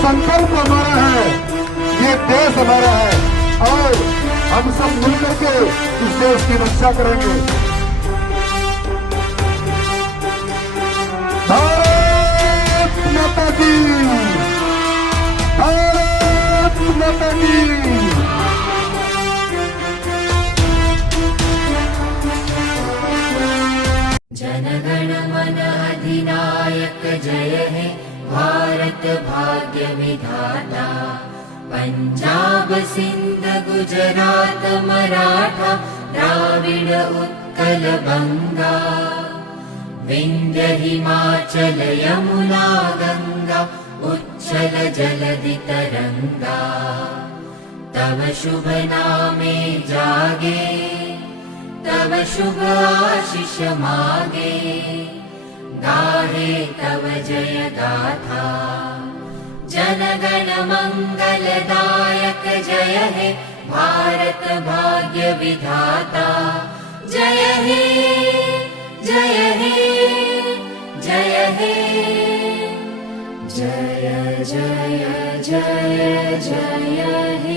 संकल्प हमारा है, ये देश हमारा है और हम सब मिलकर के इस देश की रक्षा करेंगे। भारत माता की, भारत माता की। जनगण मन अधिनायक जय हे भारत भाग्य विधाता। पंजाब सिंध गुजरात मराठा द्राविड उत्कल बंगा। विंध्य हिमाचल यमुना गंगा उच्छल जलधि तरंगा। तव शुभ नामे जागे, तव शुभ आशीष मागे। गाहे तव जय गाथा, जनगण मंगलदायक जय हे भारत भाग्य विधाता। जय हे, जय हे, जय हे, जय जय जय जय हे।